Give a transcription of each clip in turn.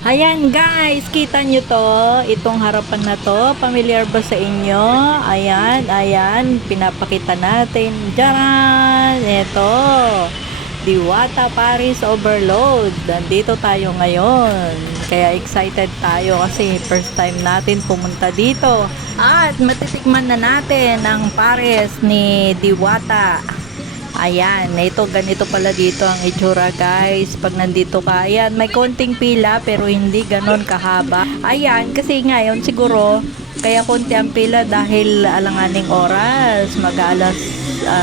Ayan guys, kita nyo to, itong harapan na to, familiar ba sa inyo? Ayan, ayan, pinapakita natin. Diyan, ito, Diwata Paris Overload. Nandito tayo ngayon. Kaya excited tayo kasi first time natin pumunta dito. At matitikman na natin ang Paris ni Diwata. Ayan, ito ganito pala dito ang itsura guys. Pag nandito ka, ayan, may konting pila pero hindi ganon kahaba. Ayan, kasi ngayon siguro kaya konti ang pila dahil alanganing oras. Mag-alas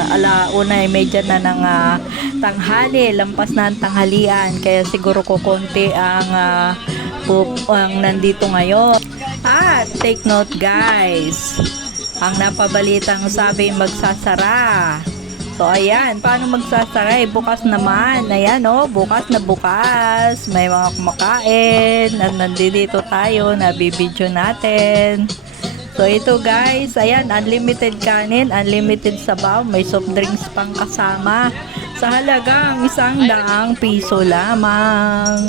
alauna medya na ng tanghali, lampas na ang tanghalian. Kaya siguro ko konti ang nandito ngayon. At take note guys, ang napabalitang sabi magsasara. So, ayan. Paano magsasara? Bukas naman. Ayan, oh. Bukas na bukas. May mga kumakain. At nandito tayo. Nabibidyo natin. So, ito guys. Ayan, unlimited kanin. Unlimited sabaw. May soft drinks pang kasama. Sa halagang 100 piso lamang.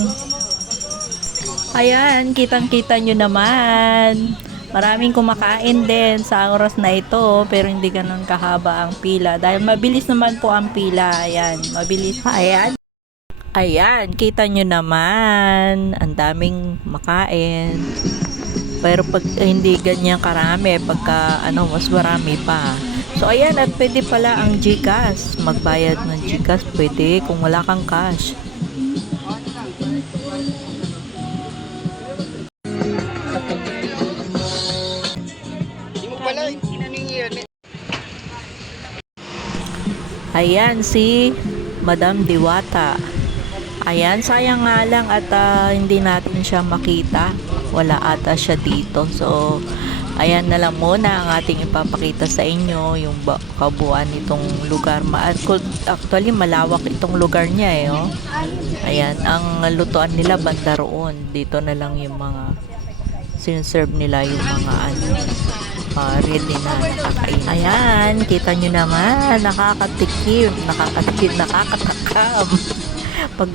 Ayan, kitang-kita nyo naman. Maraming kumakain din sa oras na ito pero hindi ganun kahaba ang pila dahil mabilis naman po ang pila. Ayan, mabilis. Ayan. Ayan, kita nyo naman. Ang daming makain. Pero pag hindi ganyan karami, pagka mas marami pa. So ayan, at pwede pala ang GCash. Magbayad ng GCash pwede kung wala kang cash. Ayan si Madam Diwata. Ayan, sayang nga lang at hindi natin siya makita. Wala ata siya dito. So, ayan na lang muna ang ating ipapakita sa inyo yung kabuuan nitong lugar. Actually, malawak itong lugar niya eh. Oh. Ayan, ang lutuan nila banda roon. Dito na lang yung mga sinserve nila yung mga ready na nakakain. Ayan, kita nyo naman, nakakatikim, nakakatakam. Pag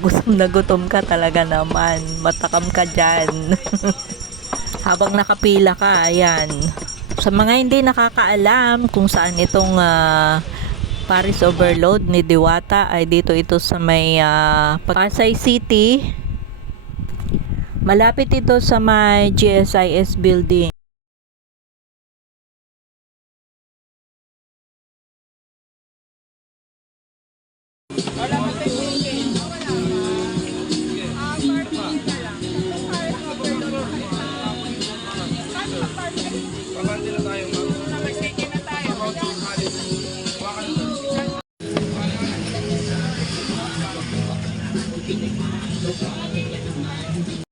gutom ka talaga naman, matakam ka dyan. Habang nakapila ka, ayan. Sa mga hindi nakakaalam kung saan itong Paris Overload ni Diwata, ay dito ito sa may Pasay City. Malapit ito sa may GSIS building.